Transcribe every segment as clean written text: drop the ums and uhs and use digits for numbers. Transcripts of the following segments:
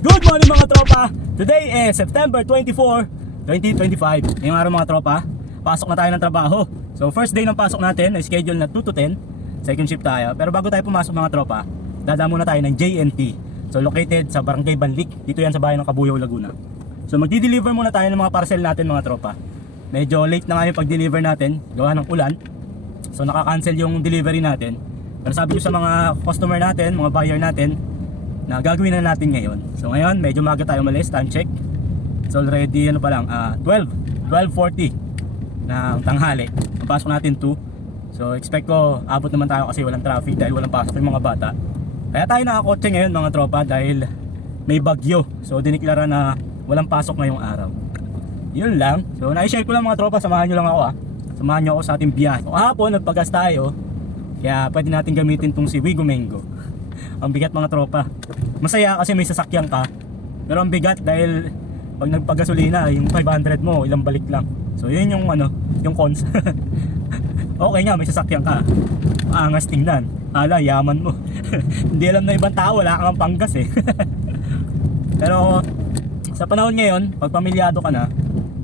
Good morning mga tropa! Today is September 24, 2025. Ngayong araw mga tropa, pasok na tayo ng trabaho. So first day ng pasok natin ay schedule na 2 to 10. Second shift tayo. Pero bago tayo pumasok mga tropa, dadaan muna tayo ng JNT. So located sa Barangay Banlik. Dito yan sa bayan ng Cabuyao, Laguna. So magdi-deliver muna tayo ng mga parcel natin mga tropa. Medyo late na nga yung pag-deliver natin, gawa ng ulan. So naka-cancel yung delivery natin. Pero sabi ko sa mga customer natin, mga buyer natin, na gagawin na natin ngayon. So ngayon, medyo maga tayo umalis, time check. It's already ano pa lang, 12:40 ng tanghali. Papasok natin 2. So expect ko abot naman tayo kasi walang traffic dahil walang pasok yung mga bata. Kaya tayo nakakotse ngayon mga tropa dahil may bagyo. So diniklara na walang pasok ngayong araw. Yun lang. So na-share ko lang mga tropa, samahan nyo lang ako Samahan nyo ako sa ating biyahe. So kahapon nagpagas tayo, kaya pwede natin gamitin tong si Wigo Mango. Ang bigat mga tropa. Masaya kasi may sasakyan ka, pero ang bigat dahil pag nagpagasolina yung 500 mo ilang balik lang. So yun yung yung cons. Okay nga may sasakyan ka, angas tingnan, ala yaman mo. Hindi alam na ibang tao wala kang panggas eh. Pero sa panahon ngayon, pag pamilyado ka na,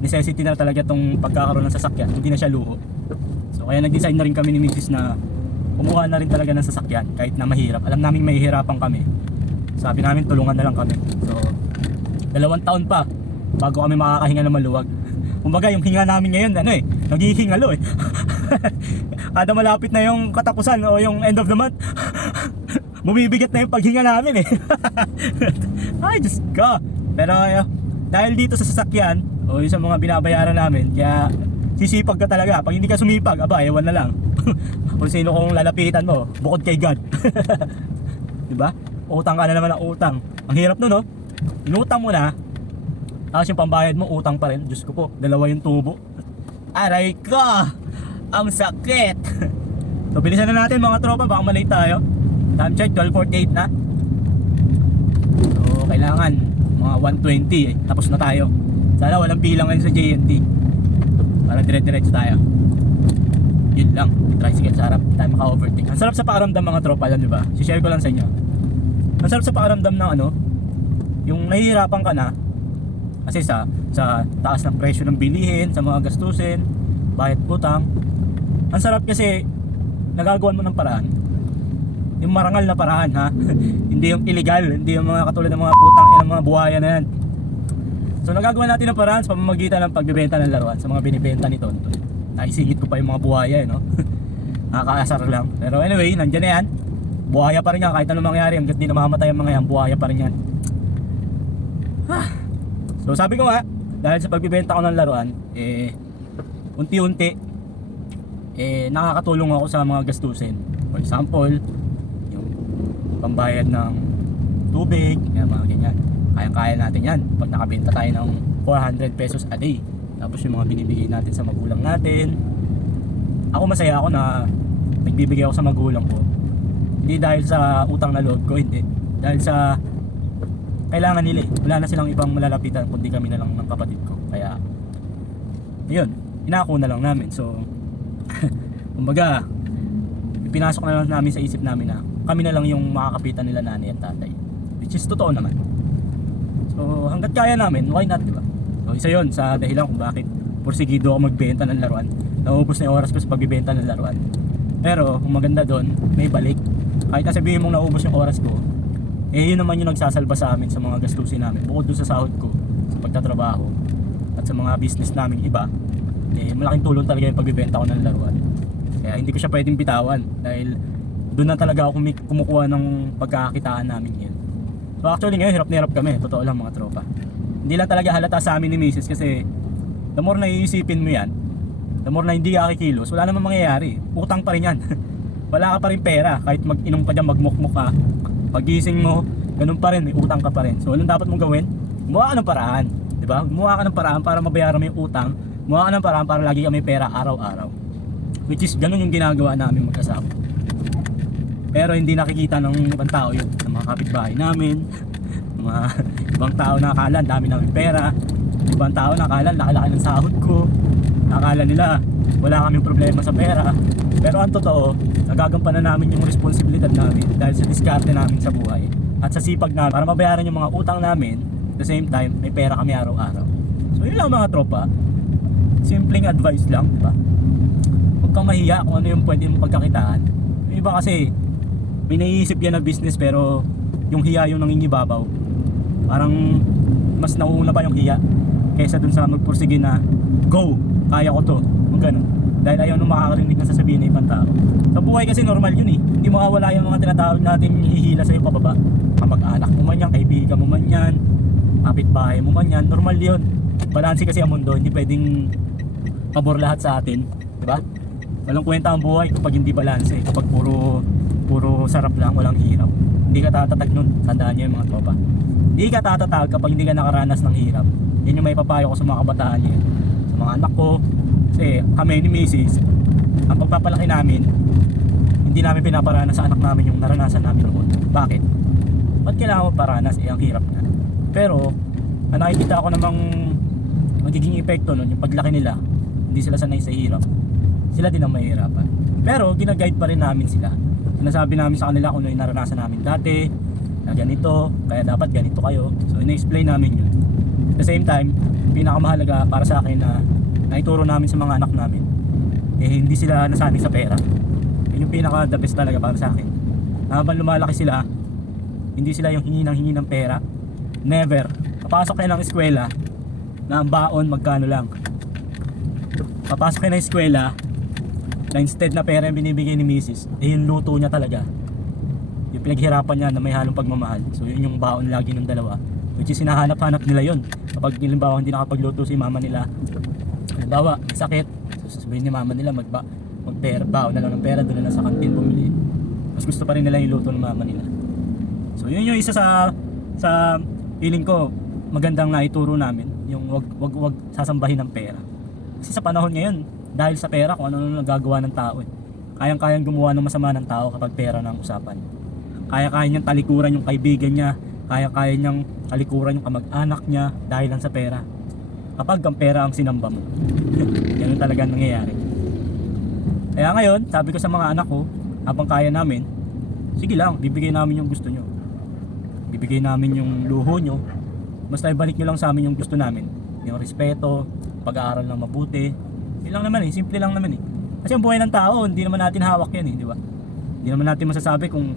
necessity na talaga tong pagkakaroon ng sasakyan, hindi na siya luho. So kaya nag-decide na rin kami ni Mrs. na kumuha na rin talaga ng sasakyan kahit na mahirap. Alam namin mahihirapan kami. Sabi namin tulungan na lang kami. So 2 taon pa bago kami makakahinga ng maluwag. Kumbaga yung hinga namin ngayon naghihingalo eh. Kada malapit na yung katapusan o yung end of the month, bumibigat na yung paghinga namin eh. Ay Diyos ko. Pero dahil dito sa sasakyan o yung sa mga binabayaran namin, kaya sisipag ka talaga. Pag hindi ka sumipag, aba ewan na lang. Kung sino kong lalapitan mo bukod kay God. Diba? Utang ka na naman ng utang. Ang hirap nun inutang mo na, tapos yung pambayad mo utang pa rin. Diyos ko po, 2 yung tubo. Aray ko, ang sakit. So bilisan na natin mga tropa, baka malate tayo. Time check 12:48 na. So kailangan mga 1:20 tapos na tayo. Sana walang pilang ngayon sa JNT para dire-diretso tayo. Yun lang, tricycle sa harap, tayo maka-overtake. Ang sarap sa pakiramdam mga tropa yan, diba? Si-share ko lang sa inyo. Ang sarap sa pakiramdam ng yung nahihirapan ka na kasi sa taas ng presyo ng bilihin, sa mga gastusin, bayad utang. Ang sarap kasi nagagawan mo ng paraan. Yung marangal na paraan hindi yung illegal, hindi yung mga katulad ng mga putang ng mga buhaya na yan. So nagagawa natin ng paraan sa pamamagitan ng pagbebenta ng laruan sa mga binibenta ni Tonton. Naisingit ko pa yung mga buhaya nakakaasar lang. Pero anyway, nandiyan na yan. Buhaya pa rin yan kahit anong mangyari. Hanggat di namamatay ang mga yan, buhaya pa rin yan. So sabi ko nga, dahil sa pagbibenta ko ng laruan, unti-unti nakakatulong ako sa mga gastusin. For example, yung pambayad ng tubig, mga ganyan. Kaya-kaya natin yan pag nakabenta tayo ng 400 pesos a day. Tapos yung mga binibigay natin sa magulang natin. Ako masaya ako na nagbibigay ako sa magulang ko. Hindi dahil sa utang na loob ko, hindi. Dahil sa kailangan nila wala na silang ibang malalapitan kundi kami na lang ng kapatid ko. Kaya yun, inako na lang namin. So kumbaga pinasok na lang namin sa isip namin na kami na lang yung makakapitan nila nanay at tatay. Which is totoo naman. So hanggat kaya namin, why not, diba? So isa yun sa dahilan kung bakit porsigido ako magbenta ng laruan. Naubos na yung oras ko sa pagbibenta ng laruan. Pero kung maganda doon, may balik. Kahit na sabihin mong naubos yung oras ko, yun naman yung nagsasalba sa amin sa mga gastusin namin. Bukod doon sa sahod ko, sa pagtatrabaho, at sa mga business namin iba, malaking tulong talaga yung pagbibenta ko ng laruan. Kaya hindi ko siya pwedeng bitawan dahil doon na talaga ako kumukuha ng pagkakakitaan namin yun. So actually ngayon, hirap na hirap kami. Totoo lang mga tropa. Hindi lang talaga halata sa amin ni Mrs. kasi the more na iisipin mo yan, the more na hindi ka kikilos, wala namang mangyayari. Utang pa rin yan. Wala ka pa rin pera. Kahit mag-inom ka dyan, magmukmuk ka, pagising mo, ganun pa rin, may utang ka pa rin. So anong dapat mong gawin? Gumawa ka ng paraan, diba? Gumawa ka ng paraan para mabayaran mo yung utang. Gumawa ka ng paraan para lagi ka may pera araw-araw. Which is ganun yung ginagawa namin mag-asawa. Pero hindi nakikita ng ibang tao yun, ng mga kapitbahay namin, mga ibang tao na akala dami namin pera, ibang tao na akala laki-laki ng sahod ko, akala nila wala kaming problema sa pera. Pero ang totoo, nagagampanan namin yung responsibilidad namin dahil sa diskarte namin sa buhay. at sa sipag namin para mabayaran yung mga utang namin. At the same time, may pera kami araw-araw. So yun lang mga tropa. Simpleng advice lang, di ba? Huwag kang mahiya kung ano yung pwede mong pagkakitaan. Yung iba kasi may naiisip yan na business pero yung hiya yung nangingibabaw. Parang mas nauuna pa yung hiya kaysa dun sa magpursige na go, kaya ko to, kung ganun. Dahil ayaw nung makakarinig na sasabihin ng ibang tao. Sa buhay kasi normal yun eh. Hindi mawawala yung mga tinatawag natin hihila sa'yo pababa. Kamag-anak mo man yan, kaibigan mo man yan, kapitbahay mo man yan, normal yun. Balanse kasi ang mundo, hindi pwedeng pabor lahat sa atin, di ba? Walang kwenta ang buhay kapag hindi balanse, kapag puro sarap lang, walang hirap. Hindi ka tatatag nun, tandaan nyo yung mga tropa. Hindi ka tatatag kapag hindi ka nakaranas ng hirap. Yan yung may papayo ko sa mga kabataan yan. Sa mga anak ko, kasi kami ni Mrs. Ang pagpapalaki namin, hindi namin pinaparanas sa anak namin yung naranasan namin noon. Bakit? Ba't kailangan mo paranas? Ang hirap na. Pero, ang nakikita ko namang magiging epekto nun, yung paglaki nila, hindi sila sanay sa hirap. Sila din ang mahihirapan. Pero, ginaguide pa rin namin sila. Sinasabi namin sa kanila kung ano yung naranasan namin dati, na ganito, kaya dapat ganito kayo. So, ina-explain namin yun. At the same time, pinakamahalaga para sa akin na naituro namin sa mga anak namin, hindi sila nasanay sa pera. Yun yung pinaka the best talaga para sa akin. Habang lumalaki sila, hindi sila yung hingi ng pera. Never. Papasok kayo ng eskwela na ang baon magkano lang. Papasok kayo ng eskwela na instead na pera yung binibigay ni Mrs., yung luto niya talaga. Yung pinaghirapan niya na may halong pagmamahal. So yun yung baon lagi ng dalawa. Which is hinahanap-hanap nila yun. Kapag halimbawa hindi nakapagluto si mama nila, halimbawa sakit, so sabihin ni mama nila magpera, baon na lang ng pera, doon na lang sa kantin bumili. Mas gusto pa rin nila yung luto ng mama nila. So yun yung isa sa feeling ko magandang naituro namin, yung wag sasambahin ng pera. Kasi sa panahon ngayon, dahil sa pera kung ano nagagawa ng tao eh. Kayang-kayang gumawa ng masama ng tao kapag pera na ang usapan. Kaya-kaya niyang talikuran yung kaibigan niya, kaya-kaya niyang talikuran yung kamag-anak niya dahil lang sa pera. Kapag ang pera ang sinamba mo. Yan yung talagang nangyayari. Kaya ngayon, sabi ko sa mga anak ko, habang kaya namin, sige lang, bibigay namin yung gusto nyo. Bibigay namin yung luho nyo. Basta ibalik nyo lang sa amin yung gusto namin. Yung respeto, pag-aaral ng mabuti. Yun lang naman eh, simple lang naman eh. Kasi ang buhay ng tao, hindi naman natin hawak yan eh, di ba? Hindi naman natin masasabi kung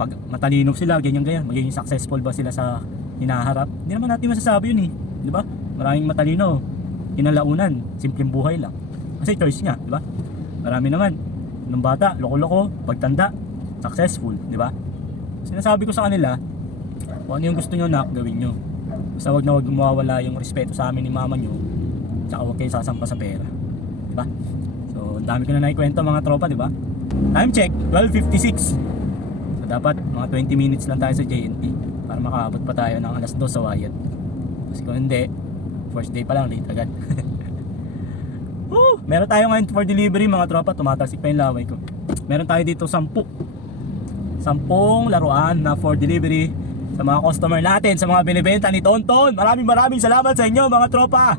pag matalino sila, ganyan-ganyan, magiging successful ba sila sa hinaharap. Hindi naman natin masasabi yun eh, di ba? Maraming matalino, kinalaunan, simpleng buhay lang. Kasi choice niya, di ba? Marami naman, nung bata, loko-loko, pagtanda, successful, di ba? Sinasabi ko sa kanila, kung ano yung gusto nyo na, gawin nyo. Basta wag na wag mawawala yung respeto sa amin ni mama nyo, tsaka wag kayo sasampa sa pera, di ba? So, ang dami ko na naikwento mga tropa, di ba? Time check, 12:56. So, dapat mga 20 minutes lang tayo sa JNT para makaabot pa tayo ng alas 2 sa Wyatt. Kasi kung hindi, first day pa lang, late agad. Meron tayo ngayon for delivery mga tropa, tumatasik pa yung laway ko. Meron tayo dito 10 laruan na for delivery sa mga customer natin, sa mga binibenta ni Tonton. Maraming salamat sa inyo mga tropa.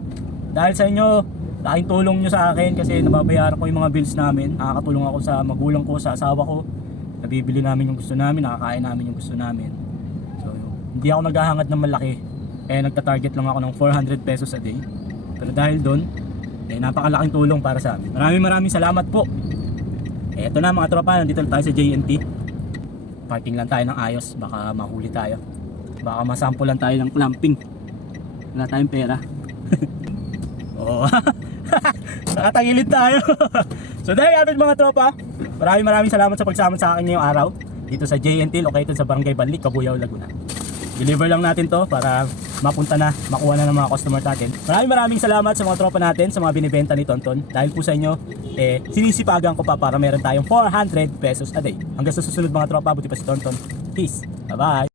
Dahil sa inyo, laking tulong nyo sa akin kasi nababayaran ko yung mga bills namin. Nakakatulong ako sa magulang ko, sa asawa ko. Nabibili namin yung gusto namin, nakakain namin yung gusto namin. So, hindi ako naghahangad ng malaki. Nagta-target lang ako ng 400 pesos a day. Pero dahil doon, napakalaking tulong para sa amin. Maraming salamat po. Eto na mga tropa, nandito tayo sa JNT. Parking lang tayo ng ayos, baka mahuli tayo. Baka masampulan tayo ng clamping. Wala tayong pera. Oo. Nakatangilid tayo. So dahil avid mga tropa, maraming salamat sa pagsama sa akin ngayong araw dito sa JNT located sa Barangay Banlik, Cabuyao, Laguna. Deliver lang natin to para mapunta na, makuha na ng mga customer natin. Maraming salamat sa mga tropa natin, sa mga binibenta ni Tonton. Dahil po sa inyo, sinisipagan ko pa para meron tayong 400 pesos a day. Hanggang sa susunod mga tropa, buti pa si Tonton. Peace. Bye-bye.